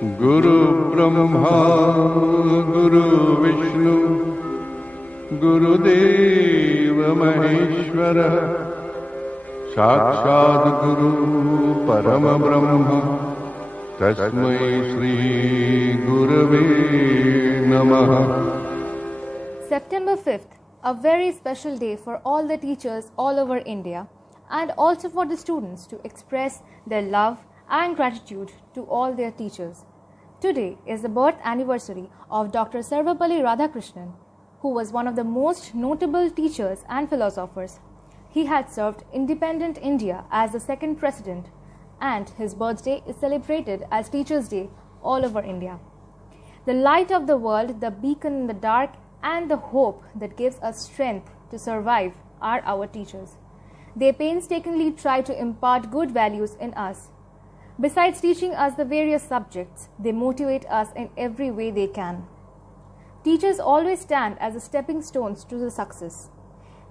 गुरु ब्रह्मा गुरु विष्णु गुरुदेव महेश्वर साक्षात् गुरु परम ब्रह्म तस्मै श्री गुरवे नमः. September 5th, a very special day for all the teachers all over India and also for the students to express their love and gratitude to all their teachers. Today is the birth anniversary of Dr. Sarvepalli Radhakrishnan, who was one of the most notable teachers and philosophers. He had served independent India as the second president, and his birthday is celebrated as Teachers' Day all over India. The light of the world, the beacon in the dark, and the hope that gives us strength to survive are our teachers. They painstakingly try to impart good values in us. Besides teaching us the various subjects, they motivate us in every way they can. Teachers always stand as the stepping stones to the success.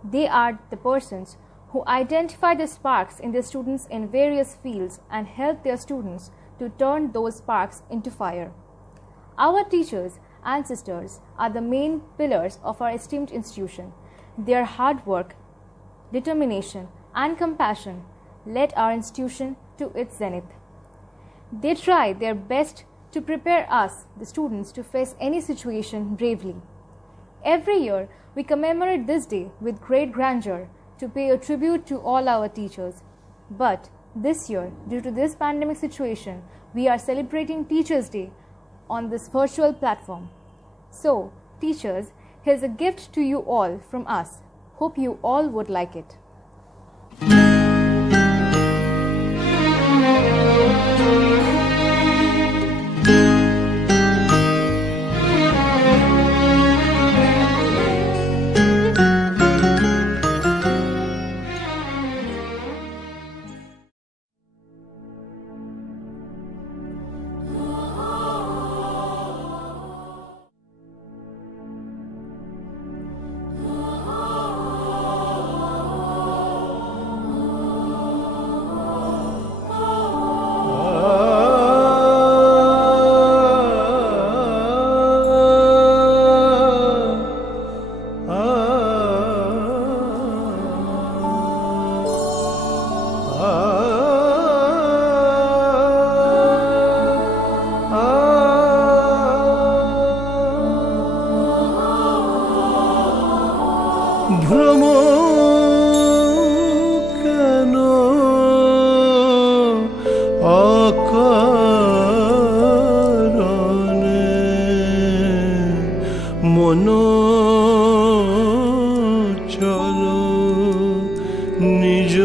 They are the persons who identify the sparks in their students in various fields and help their students to turn those sparks into fire. Our teachers and sisters are the main pillars of our esteemed institution. Their hard work, determination, and compassion led our institution to its zenith. They try their best to prepare us, the students, to face any situation bravely. Every year, we commemorate this day with great grandeur to pay a tribute to all our teachers. But this year, due to this pandemic situation, we are celebrating Teachers' Day on this virtual platform. So, teachers, here's a gift to you all from us. Hope you all would like it. ভ্রম কেন অকারণে মন চলো নিজ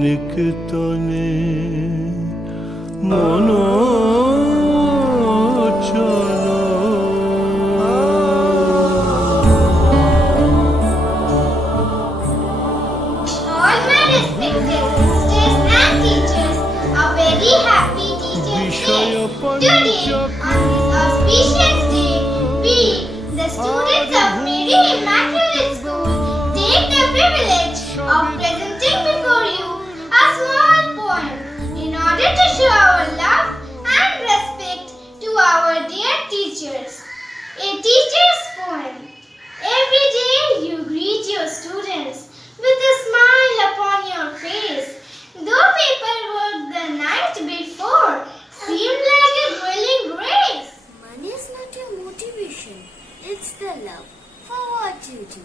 নিকেতনে মন Today, on this auspicious day, we, the students of Mary Immaculate School, take the privilege of presenting before you a small poem in order to show our love and respect to our dear teachers. A teacher's poem. Every day you greet your students with a smile upon your face, though people worked the night before seemed like a dwelling grace. Money is not your motivation, it's the love for what you do.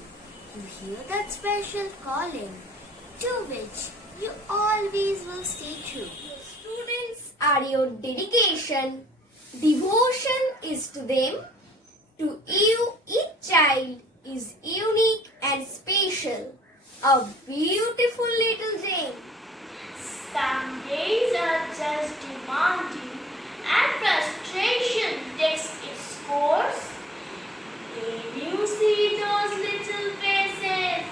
You hear that special calling to which you always will stay true. Your students are your dedication. Devotion is to them. To you, each child is unique and special. A beautiful little gem. Some days are just demanding and frustration takes its course. When you see those little faces,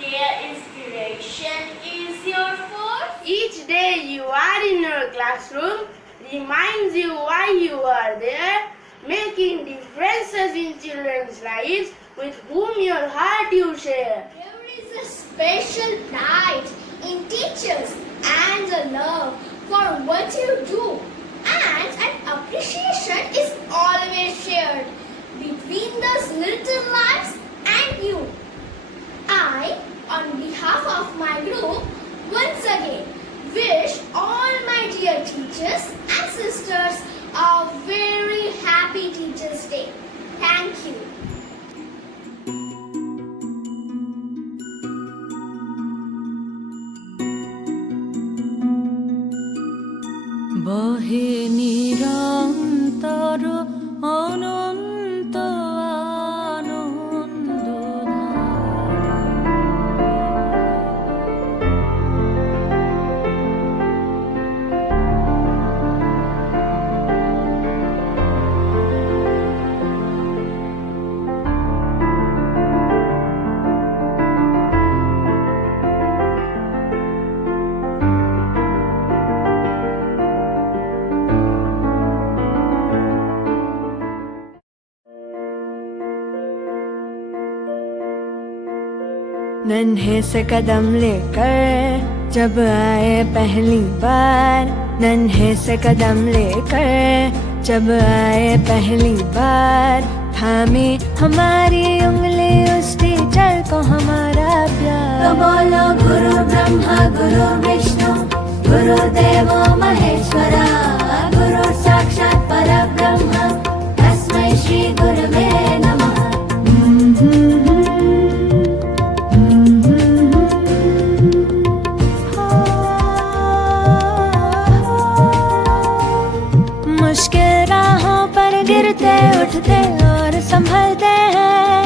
their inspiration is your force. Each day you are in your classroom reminds you why you are there, making differences in children's lives with whom your heart you share. There is a special pride in teachers and the love for what you do and an appreciation appreciation is always shared between those little lives and you. I, on behalf of my group, once again wish all my dear teachers and sisters a very happy Teachers' Day. Thank you. বহে নিরন্তর অনন্ত नन्हे से कदम लेकर जब आए पहली बार, नन्हे से कदम लेकर जब आए पहली बार, थामी हमारी उंगली उस टीचर को हमारा प्यार। तो बोलो गुरु ब्रह्मा गुरु विष्णु गुरुदेवो महेश्वरा, गुरु साक्षात परब्रह्म तस्मै श्री गुरवे नमः। मुश्किल राहों पर गिरते उठते और संभलते हैं,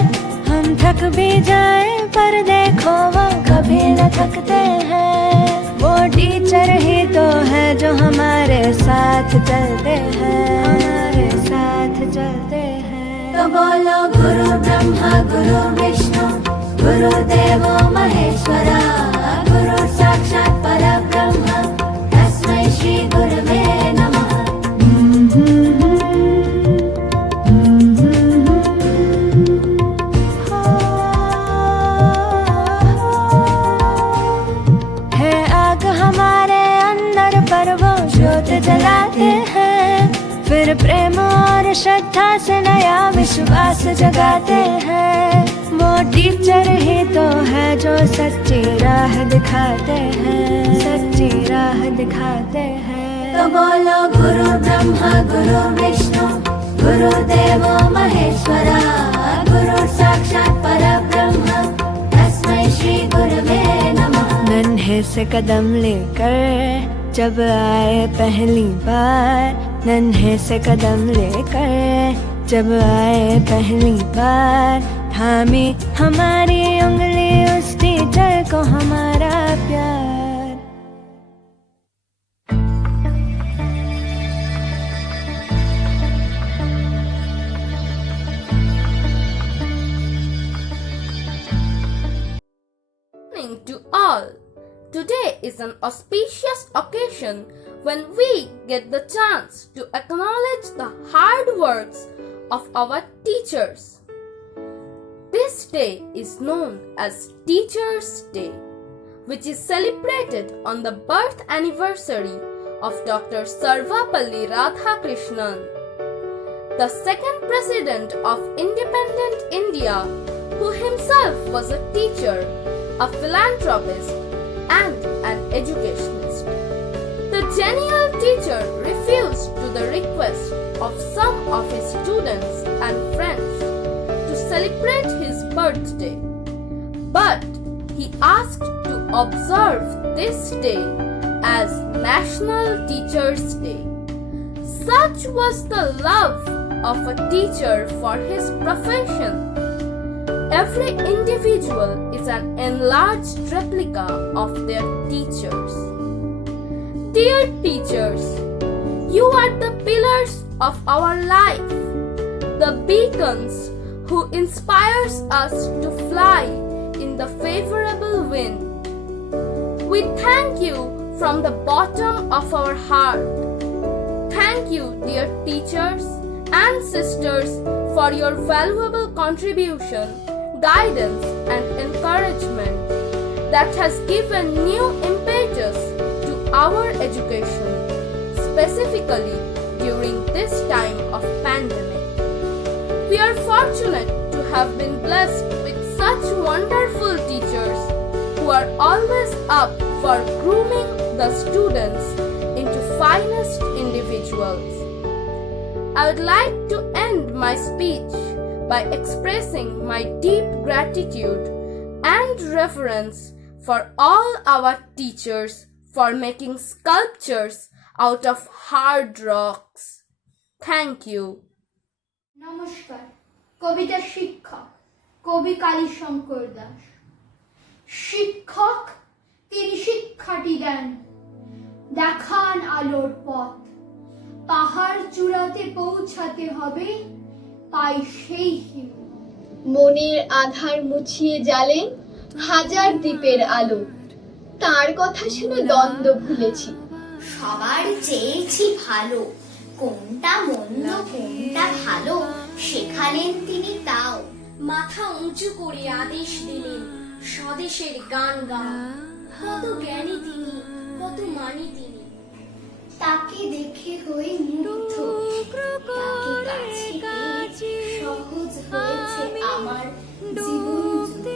हम थक भी जाए पर देखो वो कभी न थकते हैं। वो टीचर ही तो है जो हमारे साथ चलते हैं, हमारे साथ चलते हैं। तो बोलो गुरु ब्रह्मा गुरु विष्णु गुरुदेवो महेश्वरा, गुरु साक्षात परब्रह्म तस्मै श्री गुरवे नमः। जलाते हैं, फिर प्रेम और श्रद्धा से नया विश्वास जगाते हैं। वो टीचर ही तो है जो सच्ची राह दिखाते हैं, सच्ची राह दिखाते हैं। तो बोलो गुरु ब्रह्मा गुरु विष्णु गुरुदेवो महेश्वरा, गुरु साक्षात परब्रह्म तस्मै श्री गुरवे नमः। नन्हे से कदम लेकर जब आए पहली बार, नन्हे से कदम लेकर जब आए पहली बार, थामी हमारी उंगली उस टीचर को हमारा प्यार। Morning to all. Today is an auspicious occasion when we get the chance to acknowledge the hard works of our teachers. This day is known as Teachers' Day, which is celebrated on the birth anniversary of Dr. Sarvapalli Radhakrishnan, the second president of independent India, who himself was a teacher, a philanthropist, and an educationist. The genial teacher refused to the request of some of his students and friends to celebrate his birthday, but he asked to observe this day as National Teachers' Day. Such was the love of a teacher for his profession. Every individual is an enlarged replica of their teachers. Dear teachers, you are the pillars of our life, the beacons who inspires us to fly in the favorable wind. We thank you from the bottom of our heart. Thank you, dear teachers and sisters, for your valuable contribution, guidance and encouragement that has given new impetus to our education, specifically during this time of pandemic. We are fortunate to have been blessed with such wonderful teachers who are always up for grooming the students into finest individuals. I would like to end my speech by expressing my deep gratitude and reverence for all our teachers for making sculptures out of hard rocks. Thank you. নমস্কার, কবিতার শিক্ষক কবি কালীশঙ্কর দাস। শিক্ষক তিনি শিক্ষাটি দেন, দেখান আলোর পথ, পাহাড় চূড়াতে পৌঁছাতে হবে পাই সেই হিমত। মনের আধার মুছিয়ে জ্বালেন হাজার দ্বীপের আলো, তার কথা শুনে দ্বন্দ্ব ভুলেছি। সবার চেয়েছি ভালো, কোনটা মন্দ কোনটা ভালো শেখালেন তিনি তাও। মাথা উঁচু করে আদেশ দিলেন স্বদেশের গান গাও। কত জ্ঞানী তিনি, কত মানি তিনি। তাকে দেখে হয়ে মুগ্ধ, তাকে কাছে পেয়ে সহজ হয়েছে আমার জীবন যুদ্ধ।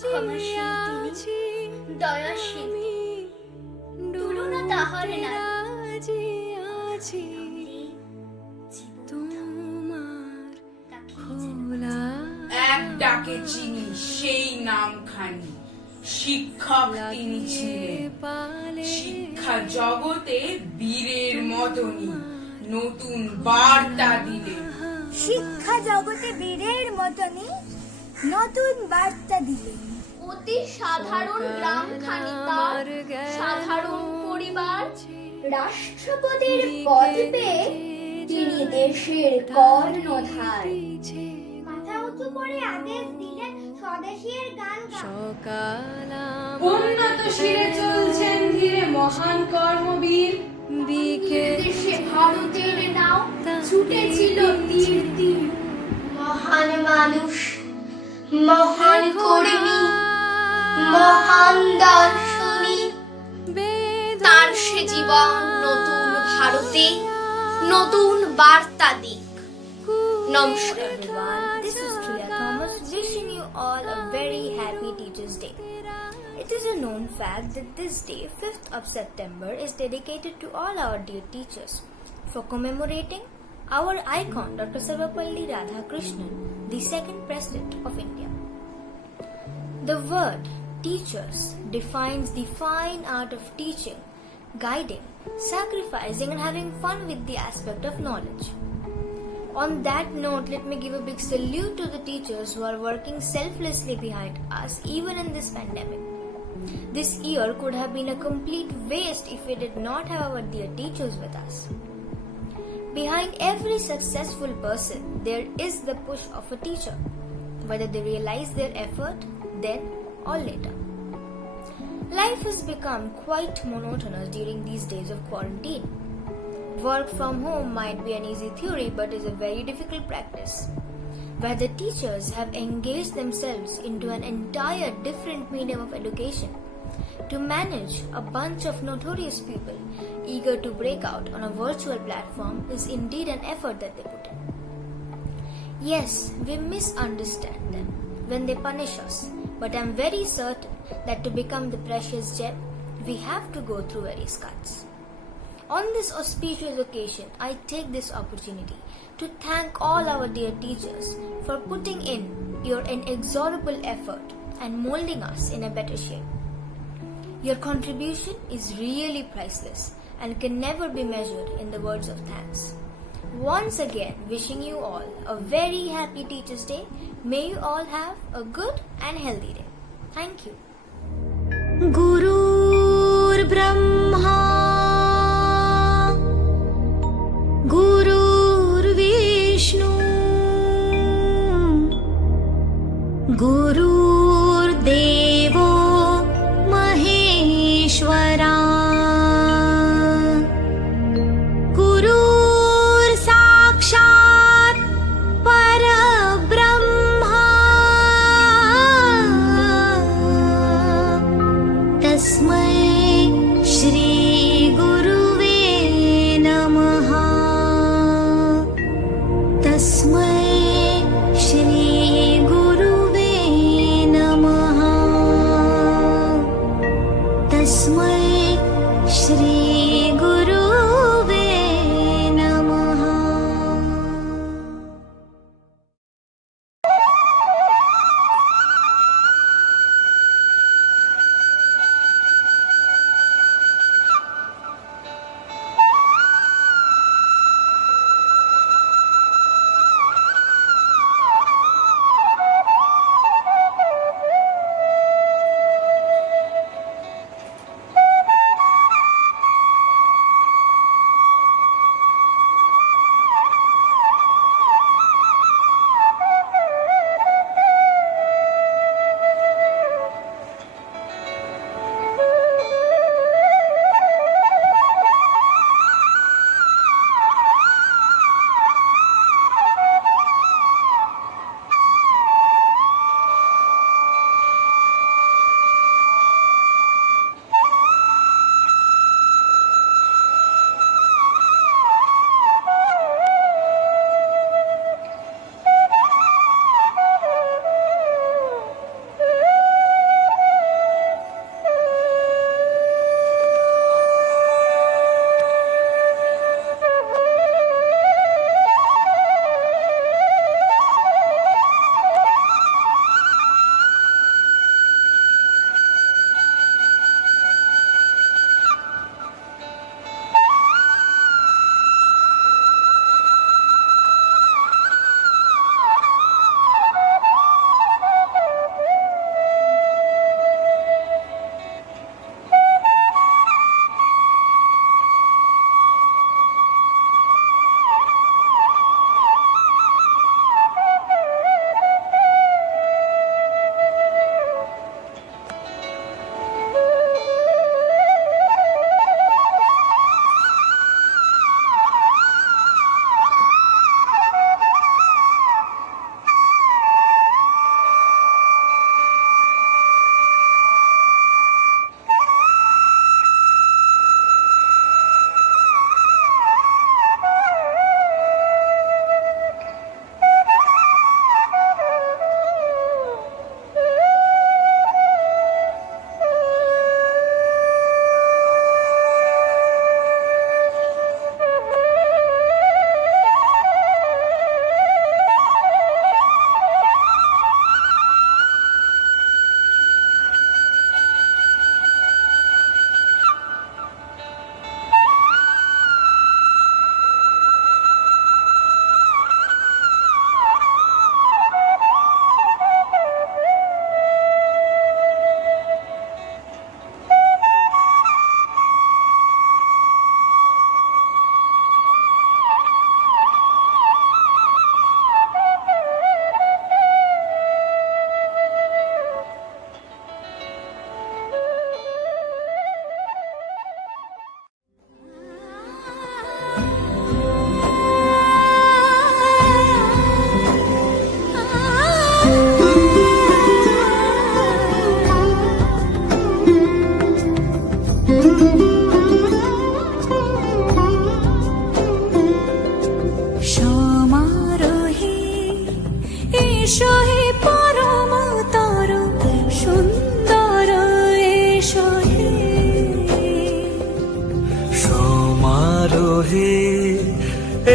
ক্ষমাশীল তিনি, দয়াশীল তুলনা তাহার না। এক ডাকে চিনি সেই নাম খানি, শিক্ষক তিনি ছিলেন। শিক্ষা জগতে বীরের মতনই নতুন বার্তা দিলেন। শিক্ষা জগতে বীরের মতনই নতুন বার্তা দিলেন। অতি সাধারণ গ্রামখানি তার, সাধারণ পরিবার। রাষ্ট্রপতির পদ পেয়ে তিনি দেশের কর্ণধার। মাথা উঁচু করে আদেশ দিলেন স্বদেশীর গান গাও। উন্নত শিরে চলছেন ধীরে মহান কর্মবীর। দেশে ভারতের নাও ছুটেছিল তীর তীর। মহান মানুষ, মহান কর্মী, মহান দর্শনী, তার সে জীবন নতুন ভারতে নতুন বার্তা দিক। নমস্কার everyone, this is Priya Thomas wishing you all a very happy Teachers' Day. It is a known fact that this day, 5th of September, is dedicated to all our dear teachers. For commemorating our icon, Dr. Sarvapalli Radhakrishnan, the second President of India. The word teachers defines the fine art of teaching, guiding, sacrificing and having fun with the aspect of knowledge. On that note, let me give a big salute to the teachers who are working selflessly behind us even in this pandemic. This year could have been a complete waste if we did not have our dear teachers with us. Behind every successful person, there is the push of a teacher, whether they realize their effort then or later. Life has become quite monotonous during these days of quarantine. Work from home might be an easy theory but is a very difficult practice, where the teachers have engaged themselves into an entire different medium of education to manage a bunch of notorious people eager to break out on a virtual platform is indeed an effort that they put in. Yes, we misunderstand them when they punish us, but I'm very certain that to become the precious gem, we have to go through various cuts. On this auspicious occasion, I take this opportunity to thank all our dear teachers for putting in your inexorable effort and molding us in a better shape. Your contribution is really priceless and can never be measured in the words of thanks. Once again, wishing you all a very happy Teachers' Day. May you all have a good and healthy day. Thank you. गुरुर् Brahma गुरुर्विष्णु गुरुर्देवो महेश्वरा गुरुर्साक्षात् परब्रह्मा तस्मै श्री गुरुवे नमः।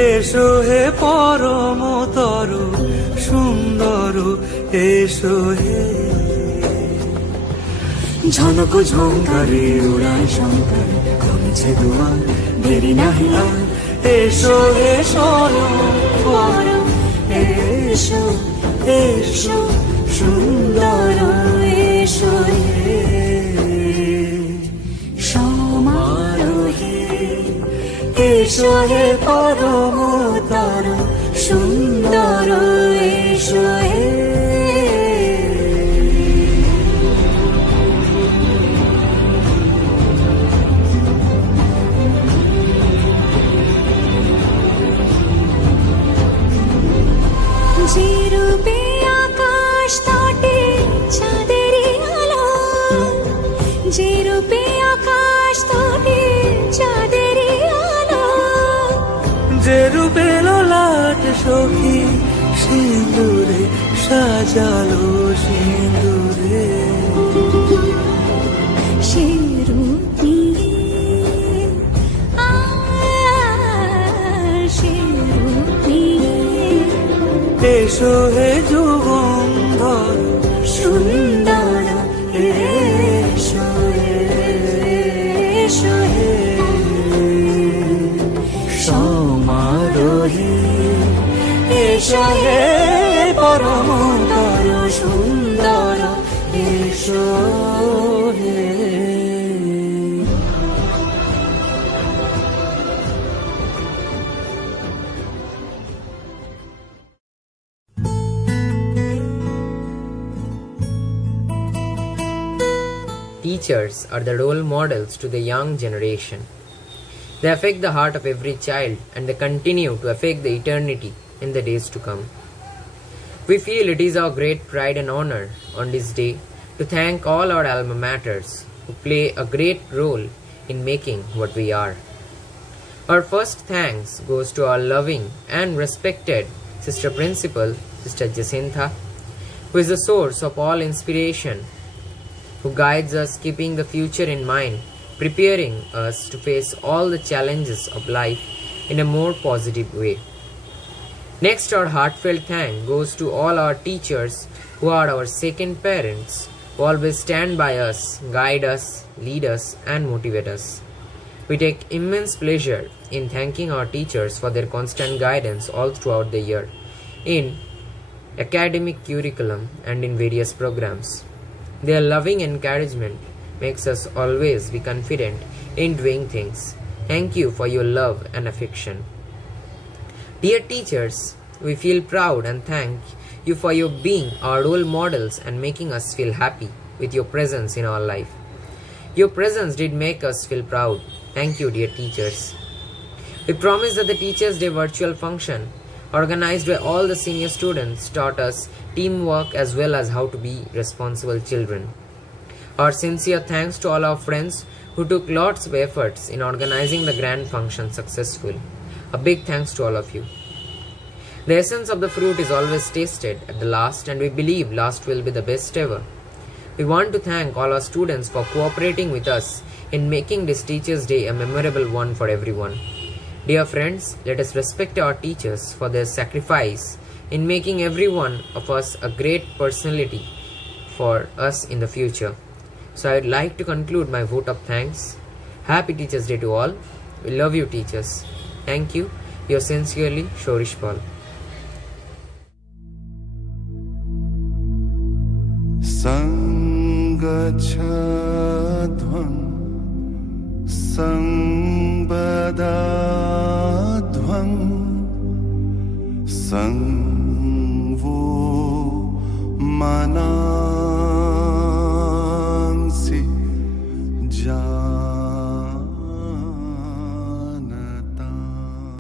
এসো হে পরমতর সুন্দর এসো হে ঝনক ঝঙ্কারে উড়ায় শঙ্কর কমেছে দুয়ার দেরি নাহি আর এসো হে পরম এসো এসো সুন্দর এসো হে সমারোহে এসো হে পরমতর সুন্দর এসো হে যে রূপে আকাশ তটে চাঁদেরই আলো যে রূপে আকাশ তটে চাঁদেরই আলো যে রূপে ললাট সখী সিঁদুরে সাজালো সিঁদুরে সে রূপ নিয়ে এসো হে যুগন্ধর সুন্দর এসো এসো হে সমারোহে এসো হে পরমতর সুন্দর এসো হে। Teachers are the role models to the young generation. They affect the heart of every child and they continue to affect the eternity in the days to come. We feel it is our great pride and honor on this day to thank all our alma maters who play a great role in making what we are. Our first thanks goes to our loving and respected Sister Principal, Sister Jacinta, who is the source of all inspiration, who guides us keeping the future in mind, preparing us to face all the challenges of life in a more positive way. Next, our heartfelt thank goes to all our teachers who are our second parents, who always stand by us, guide us, lead us and motivate us. We take immense pleasure in thanking our teachers for their constant guidance all throughout the year, in academic curriculum and in various programs. Their loving encouragement makes us always be confident in doing things. Thank you for your love and affection. Dear teachers, we feel proud and thank you for your being our role models and making us feel happy with your presence in our life. Your presence did make us feel proud. Thank you, dear teachers. We promise that the Teachers' Day virtual function organized by all the senior students taught us teamwork as well as how to be responsible children. Our sincere thanks to all our friends who took lots of efforts in organizing the grand function successfully. A big thanks to all of you. The essence of the fruit is always tasted at the last, and we believe last will be the best ever. We want to thank all our students for cooperating with us in making this Teachers' Day a memorable one for everyone. Dear friends, let us respect our teachers for their sacrifice in making every one of us a great personality for us in the future. So I would like to conclude my vote of thanks. Happy Teachers' Day to all. We love you, teachers. Thank you. Yours sincerely, Shorish Paul. Sangachadhvam